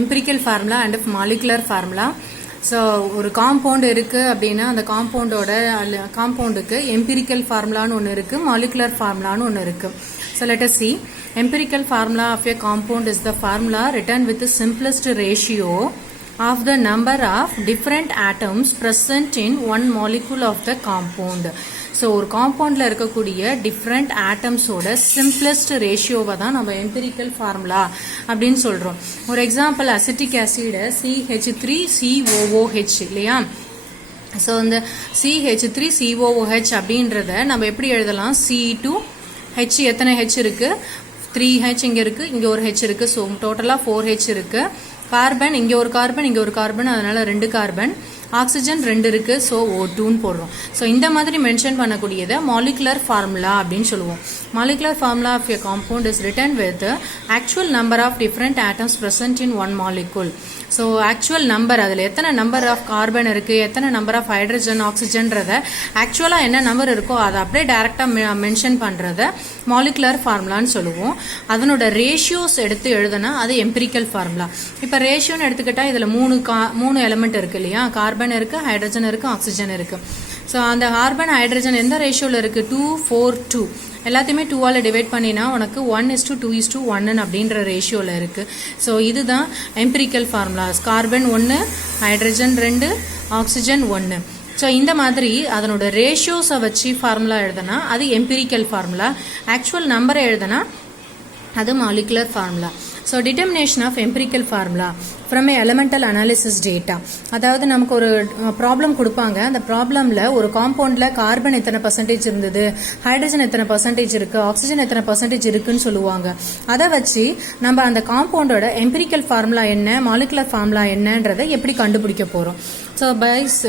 empirical formula and molecular formula. So ஒரு compound இருக்குது அப்படின்னா அந்த காம்பவுண்டுக்கு எம்பிரிக்கல் ஃபார்முலான்னு ஒன்று இருக்குது, மாலிகுலர் ஃபார்முலான்னு ஒன்று இருக்குது. So let us see. Empirical formula of a compound is the formula written with the simplest ratio of the number of different atoms present in one molecule of the compound. So ஒரு காம்பவுண்டில் இருக்கக்கூடிய different ஆட்டம்ஸோட simplest ரேஷியோவை தான் நம்ம empirical formula அப்படின்னு சொல்கிறோம். ஒரு example acetic ஆசிடை CH3COOH இல்லையா? So இந்த CH3COOH அப்படின்றத நம்ம எப்படி எழுதலாம்? C2H எத்தனை H இருக்குது? 3H இங்கே இருக்குது, இங்கே ஒரு H இருக்குது. ஸோ டோட்டலாக 4H இருக்குது. கார்பன் இங்கே ஒரு கார்பன், இங்கே ஒரு கார்பன், அதனால் 2 கார்பன். ஆக்சிஜன் 2 இருக்கு, ஸோ O2ன்னு போடுறோம். ஸோ இந்த மாதிரி மென்ஷன் பண்ணக்கூடியதை மாலிகுலர் ஃபார்முலா அப்படின்னு சொல்லுவோம். Molecular formula of a compound is written with actual number of different atoms present in one molecule. So actual number, அதில் எத்தனை நம்பர் ஆஃப் கார்பன் இருக்குது, எத்தனை நம்பர் ஆஃப் ஹைட்ரஜன், ஆக்சிஜன்றத ஆக்சுவலாக என்ன நம்பர் இருக்கோ அதை அப்படியே டைரெக்டாக மென்ஷன் பண்ணுறத மாலிகுலர் ஃபார்முலான்னு சொல்லுவோம். அதனோட ரேஷியோஸ் எடுத்து எழுதுனா அது எம்பிரிக்கல் ஃபார்முலா. இப்போ ரேஷியோன்னு எடுத்துக்கிட்டால் இதில் 3 எலிமெண்ட் இருக்குது இல்லையா? கார்பன் இருக்குது, ஹைட்ரஜன் இருக்குது, ஆக்சிஜன் இருக்குது. ஸோ அந்த கார்பன் ஹைட்ரஜன் எந்த ரேஷியோவில் இருக்குது? 2:4:2. எல்லாத்தையுமே 2ஆல் டிவைட் பண்ணினா உனக்கு 1:2:1 அப்படின்ற ரேஷியோவில் இருக்குது. ஸோ இதுதான் empirical formulas. Carbon 1, hydrogen 2, oxygen 1. So இந்த மாதிரி அதனோட ரேஷியோஸை வச்சு ஃபார்முலா எழுதுனா அது எம்பிரிக்கல் ஃபார்முலா. ஆக்சுவல் நம்பரை எழுதுனா அது molecular formula. So determination of empirical formula from a elemental analysis data. அதாவது நமக்கு ஒரு ப்ராப்ளம் கொடுப்பாங்க. அந்த ப்ராப்ளமில் ஒரு காம்பவுண்டில் கார்பன் எத்தனை பர்சன்டேஜ் இருந்தது, ஹைட்ரஜன் எத்தனை பர்சன்டேஜ் இருக்குது, ஆக்சிஜன் எத்தனை பர்சன்டேஜ் இருக்குன்னு சொல்லுவாங்க. அதை வச்சு நம்ம அந்த காம்பவுண்டோட எம்பிரிக்கல் ஃபார்முலா என்ன, மாலிகுலர் ஃபார்முலா என்னன்றதை எப்படி கண்டுபிடிக்க போகிறோம். So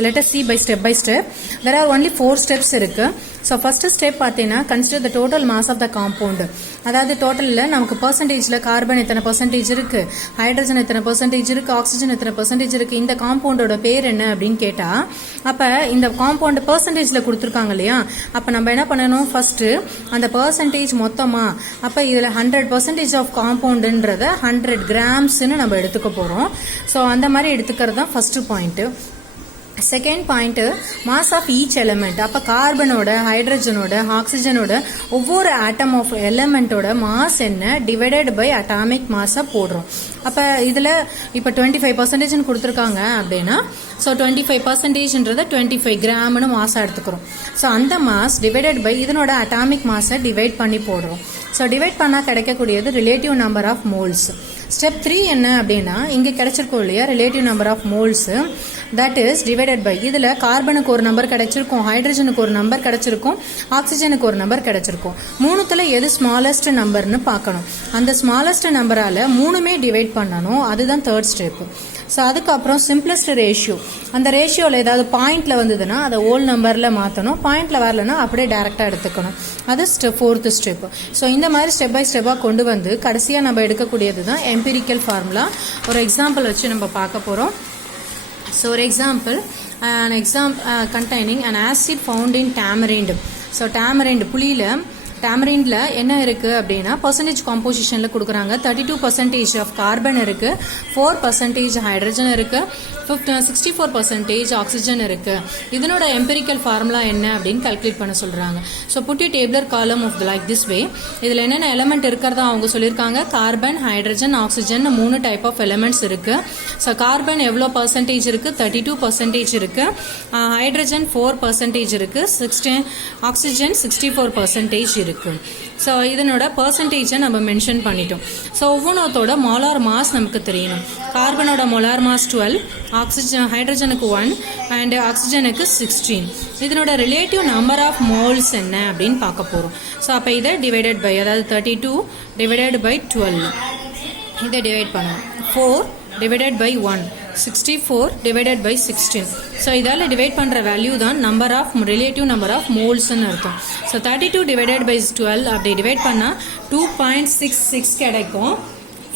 let us see by step. There are only 4 steps இருக்கு. ஸோ ஃபர்ஸ்ட் ஸ்டெப் பார்த்தீங்கன்னா consider the total mass of the compound. அதாவது டோட்டலில் நமக்கு பர்சன்டேஜில் கார்பன் எத்தனை பர்சன்டேஜ் இருக்குது, ஹைட்ரஜன் எத்தனை பர்சன்டேஜ் இருக்குது, ஆக்சிஜன் எத்தனை பர்சன்டேஜ் இருக்குது, இந்த காம்பவுண்டோட பேர் என்ன அப்படின்னு கேட்டால் அப்போ இந்த காம்பவுண்ட் பர்சன்டேஜில் கொடுத்துருக்காங்க இல்லையா? அப்போ நம்ம என்ன பண்ணணும்? ஃபர்ஸ்ட்டு அந்த பர்சன்டேஜ் மொத்தமாக, அப்போ இதில் 100% ஆஃப் காம்பவுண்டுன்றத 100 கிராம்ஸ்ன்னு நம்ம எடுத்துக்க போகிறோம். ஸோ அந்த மாதிரி எடுத்துக்கிறது தான் first point. Second point mass of each element. அப்போ கார்பனோட, ஹைட்ரஜனோட, ஆக்சிஜனோட ஒவ்வொரு ஆட்டம் ஆஃப் எலிமெண்ட்டோட மாஸ் என்ன டிவைடட் பை அட்டாமிக் மாஸை போடுறோம். அப்போ இதில் இப்போ 25% கொடுத்துருக்காங்க அப்படின்னா ஸோ 25%ன்றதை 25 கிராம்னு மாஸாக எடுத்துக்கிறோம். ஸோ அந்த மாஸ் டிவைடட் பை இதனோட அட்டாமிக் மாஸை டிவைட் பண்ணி போடுறோம். ஸோ டிவைட் பண்ணால் கிடைக்கக்கூடியது relative number of moles. Step 3 என்ன அப்படின்னா இங்கே கிடைச்சிருக்கோம் இல்லையா relative number of moles, that is divided by இதில் கார்பனுக்கு ஒரு நம்பர் கிடைச்சிருக்கும், ஹைட்ரஜனுக்கு ஒரு நம்பர் கிடைச்சிருக்கும், ஆக்சிஜனுக்கு ஒரு நம்பர் கிடைச்சிருக்கும். மூணுத்தில் எது ஸ்மாலஸ்ட் நம்பர்னு பார்க்கணும். அந்த ஸ்மாலஸ்ட் நம்பரால் 3மே டிவைட் பண்ணணும். அதுதான் தேர்ட் ஸ்டெப்பு. ஸோ அதுக்கப்புறம் சிம்பிளஸ்ட் ரேஷியோ. அந்த ரேஷியோவில் ஏதாவது பாயிண்ட்ல வந்ததுன்னா அதை ஓல் நம்பரில் மாற்றணும், பாயிண்ட்ல வரலன்னா அப்படியே டேரெக்டாக எடுத்துக்கணும். அது ஃபோர்த்து ஸ்டெப்பு. ஸோ இந்த மாதிரி ஸ்டெப் பை ஸ்டெப்பாக கொண்டு வந்து கடைசியாக நம்ம எடுக்கக்கூடியது தான் எம்பிரிக்கல் ஃபார்முலா. ஒரு எக்ஸாம்பிள் வச்சு நம்ம பார்க்க போகிறோம். So for example, an example containing an acid found in tamarind. So tamarind புளியில டேமரிண்டில் என்ன இருக்குது அப்படின்னா பர்சன்டேஜ் காம்போசிஷனில் கொடுக்குறாங்க. 32% ஆஃப் கார்பன் இருக்குது, 4% ஹைட்ரஜன் இருக்குது, 64% ஆக்சிஜன் இருக்குது. இதனோட எம்பிரிக்கல் ஃபார்முலா என்ன அப்படின்னு கால்குலேட் பண்ண சொல்கிறாங்க. ஸோ புட் டேபிளர் காலம் ஆஃப் லைக் திஸ் வே. இதில் என்னென்ன எலமெண்ட் இருக்கிறதா அவங்க சொல்லியிருக்காங்க. Carbon, hydrogen, oxygen 3 type of elements இருக்குது. ஸோ கார்பன் எவ்வளோ பர்சன்டேஜ் இருக்குது? 32% இருக்குது. ஹைட்ரஜன் 4% இருக்குது. ஆக்சிஜன் 64% இருக்குது. ஸோ இதனோட பர்சன்டேஜை நம்ம மென்ஷன் பண்ணிட்டோம். ஸோ ஒவ்வொன்றத்தோட மோலார் மாஸ் நமக்கு தெரியணும். கார்பனோட மோலார் மாஸ் 12, ஆக்சிஜன் ஹைட்ரஜனுக்கு 1 அண்ட் ஆக்சிஜனுக்கு 16. இதனோட ரிலேட்டிவ் நம்பர் ஆஃப் மோல்ஸ் என்ன அப்படின்னு பார்க்க போகிறோம். ஸோ அப்போ இதை டிவைடட் பை, அதாவது 32 டிவைடட் பை 12 இதை டிவைட் பண்ணணும். 4 divided by 1, 64 divided by 16. So இதால டிவைட் பண்ற வேல்யூ தான் number of relative number of மோல்ஸ்னு அர்த்தம். So 32 divided by 12 அப்படி டிவைட் பண்ணா 2.66 கிடைக்கும்.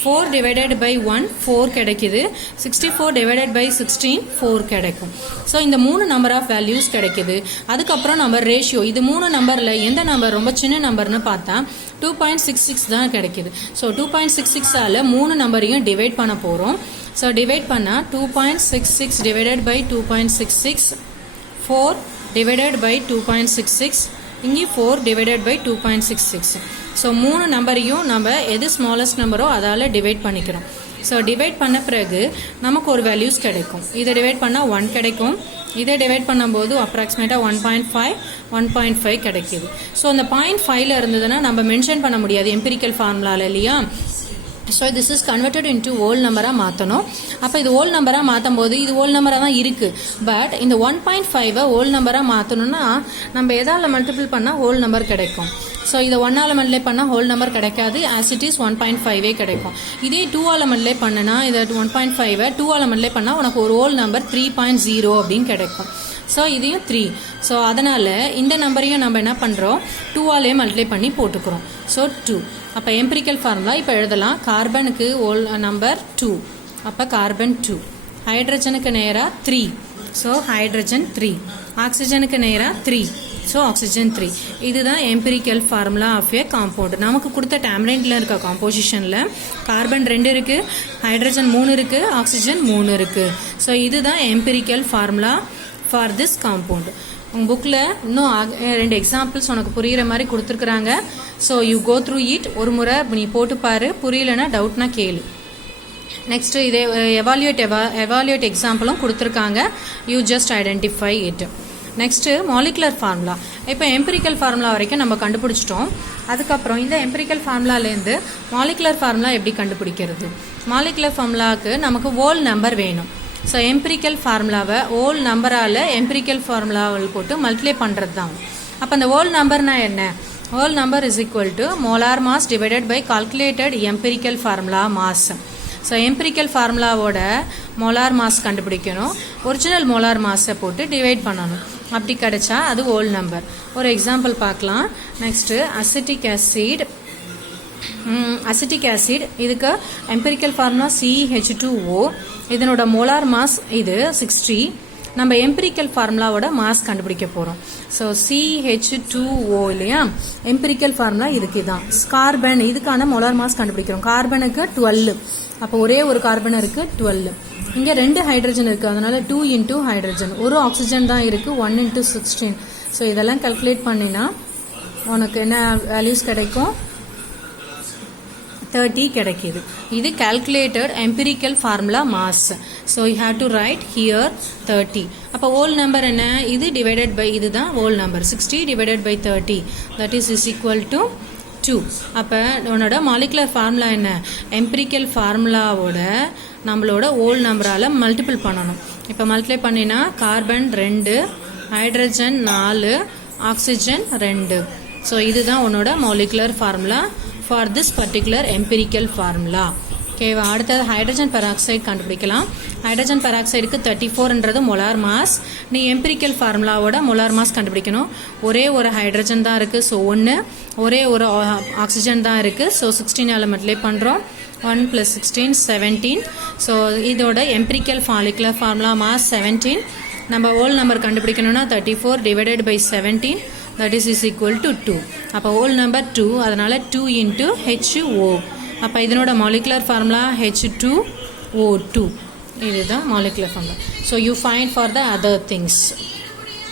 4 divided by 1 4 கிடைக்குது. 64 divided by 16 4 கிடைக்கும். ஸோ இந்த 3 நம்பர் ஆஃப் வேல்யூஸ் கிடைக்குது. அதுக்கப்புறம் நம்ம ரேஷியோ, இது 3 நம்பரில் எந்த நம்பர் ரொம்ப சின்ன நம்பர்னு பார்த்தா 2.66 தான் கிடைக்குது. ஸோ 2.66ஆல் 3 நம்பரையும் டிவைட் பண்ண போகிறோம். ஸோ டிவைட் பண்ணால் 2.66 divided by 2.66, 4 divided by 2.66, இங்கே 4 divided by 2.66. ஸோ 3 நம்பரையும் நம்ம எது ஸ்மாலஸ்ட் நம்பரோ அதால் டிவைட் பண்ணிக்கிறோம். ஸோ டிவைட் பண்ண பிறகு நமக்கு ஒரு வேல்யூஸ் கிடைக்கும். இதை டிவைட் பண்ணால் 1 கிடைக்கும். இதை டிவைட் பண்ணும்போது அப்ராக்சிமேட்டாக 1.5 கிடைக்கிது. ஸோ அந்த 0.5ல இருந்ததுன்னா நம்ம மென்ஷன் பண்ண முடியாது எம்பிரிக்கல் ஃபார்முலாவில் இல்லையா. So this is converted into whole நம்பராக மாற்றணும். அப்போ இது ஓல் நம்பராக மாற்றும் போது இது ஓல் நம்பராக தான் இருக்குது. பட் இந்த 1.5ஐ ஓல் நம்பராக மாற்றணும்னா நம்ம எதால் மல்டிபிள் பண்ணால் ஹோல் நம்பர் கிடைக்கும். ஸோ இதை 1ஆல் மல்டிப்ளை பண்ணால் ஹோல் நம்பர் கிடைக்காது. ஆஸ் இட் இஸ் 1.5 கிடைக்கும். இதே 2ஆல் மல்டிப்ளை பண்ணுனா இதை 1.5ஐ 2ஆல் மல்டிப்ளை பண்ணால் உனக்கு ஒரு ஹோல் நம்பர் 3.0 அப்படின்னு கிடைக்கும். ஸோ இதையும் 3. ஸோ அதனால் இந்த நம்பரையும் நம்ம என்ன பண்ணுறோம், 2ஆலே மல்டிப்ளை பண்ணி போட்டுக்கிறோம். ஸோ 2. அப்போ எம்பிரிக்கல் ஃபார்முலா இப்போ எழுதலாம். கார்பனுக்கு ஹோல் நம்பர் 2, அப்போ கார்பன் 2. ஹைட்ரஜனுக்கு நேராக 3, ஸோ ஹைட்ரஜன் 3. ஆக்சிஜனுக்கு நேராக 3, ஸோ ஆக்சிஜன் 3. இதுதான் empirical formula of a compound. நமக்கு கொடுத்த டேம்லைனில் இருக்க காம்போசிஷனில் கார்பன் 2 இருக்குது, ஹைட்ரஜன் 3 இருக்குது, ஆக்சிஜன் 3 இருக்குது. ஸோ இதுதான் empirical formula for this compound. உங்கள் புக்கில் இன்னும் 2 எக்ஸாம்பிள்ஸ் உனக்கு புரிகிற மாதிரி கொடுத்துருக்குறாங்க. So you go through it. ஒரு முறை நீ போட்டுப்பாரு, புரியலைன்னா டவுட்னா கேளு. நெக்ஸ்ட்டு இதே எவாலுவேட் எக்ஸாம்பிளும் கொடுத்துருக்காங்க. You just identify it. Next molecular formula. இப்போ எம்பிரிக்கல் ஃபார்முலா வரைக்கும் நம்ம கண்டுபிடிச்சிட்டோம். அதுக்கப்புறம் இந்த எம்பிரிக்கல் ஃபார்முலாலேருந்து மாலிகுலர் ஃபார்முலா எப்படி கண்டுபிடிக்கிறது. மாலிகுலர் ஃபார்முலாவுக்கு நமக்கு ஹோல் நம்பர் வேணும். ஸோ எம்பிரிக்கல் ஃபார்முலாவை ஹோல் நம்பரால் எம்பிரிக்கல் ஃபார்முலாவில் போட்டு மல்டிப்ளை பண்ணுறது தான். அப்போ அந்த ஹோல் நம்பர்னா என்ன, whole number is equal to molar mass divided by calculated empirical formula mass. So empirical ஃபார்முலாவோட மோலார் மாஸ் கண்டுபிடிக்கணும். ஒரிஜினல் மோலார் மாஸை போட்டு டிவைட் பண்ணணும். அப்படி கிடைச்சா அது ஹோல் நம்பர். ஒரு எக்ஸாம்பிள் பார்க்கலாம். நெக்ஸ்ட்டு அசிட்டிக் ஆசிட் இதுக்கு எம்பிரிக்கல் ஃபார்முலா CH2O. இதனோட மோலார் மாஸ் இது 60. நம்ம எம்பிரிக்கல் ஃபார்முலாவோட மாஸ் கண்டுபிடிக்க போகிறோம். ஸோ CH2O இல்லையா, எம்பிரிக்கல் ஃபார்முலா இதுக்கு தான். கார்பன் இதுக்கான மோலார் மாஸ் கண்டுபிடிக்கிறோம். கார்பனுக்கு 12. அப்போ ஒரே ஒரு கார்பன் இருக்குது 12. இங்கே 2 ஹைட்ரஜன் இருக்குது, அதனால 2 இன்ட்டு ஹைட்ரஜன். ஒரு ஆக்சிஜன் தான் இருக்குது, 1 இன்ட்டு 16. ஸோ இதெல்லாம் கால்குலேட் பண்ணினா உனக்கு என்ன வேல்யூஸ் கிடைக்கும், 30 கிடைக்கிது. இது calculated empirical formula mass. So you have to write here 30. அப்போ whole number என்ன, இது divided by இதுதான் whole number. 60 divided by 30, that is equal to 2. அப்போ உன்னோட molecular formula என்ன, empirical formulaவோட நம்மளோட whole numberால multiple பண்ணணும். இப்போ multiply பண்ணினா கார்பன் 2, ஹைட்ரஜன் 4, ஆக்சிஜன் 2. ஸோ இதுதான் உன்னோட molecular formula for this particular empirical formula. ஓகேவா. அடுத்தது ஹைட்ரஜன் பெராக்சைடு கண்டுபிடிக்கலாம். ஹைட்ரஜன் பெராக்சைடுக்கு 34ன்றது மொலார் மாஸ். நீ எம்பிரிக்கல் ஃபார்முலாவோட மொலார் மாஸ் கண்டுபிடிக்கணும். ஒரே ஒரு ஹைட்ரஜன் தான் இருக்குது, ஸோ 1. ஒரே ஒரு ஆக்சிஜன் தான் இருக்குது, ஸோ 16ஆல் மல்டிப்ளை பண்ணுறோம். 1 + 16 17. ஸோ இதோட எம்பிரிக்கல் மாலிகுலர் ஃபார்முலா மாஸ் 17. நம்ம ஹோல் நம்பர் கண்டுபிடிக்கணும்னா 34 divided by 17, that is equal to 2. அப்போ ஹோல் நம்பர் 2, அதனால் 2 into HO. அப்போ இதனோட மாலிகுலர் ஃபார்முலா H2O2. இதுதான் molecular formula. So you find for the other things.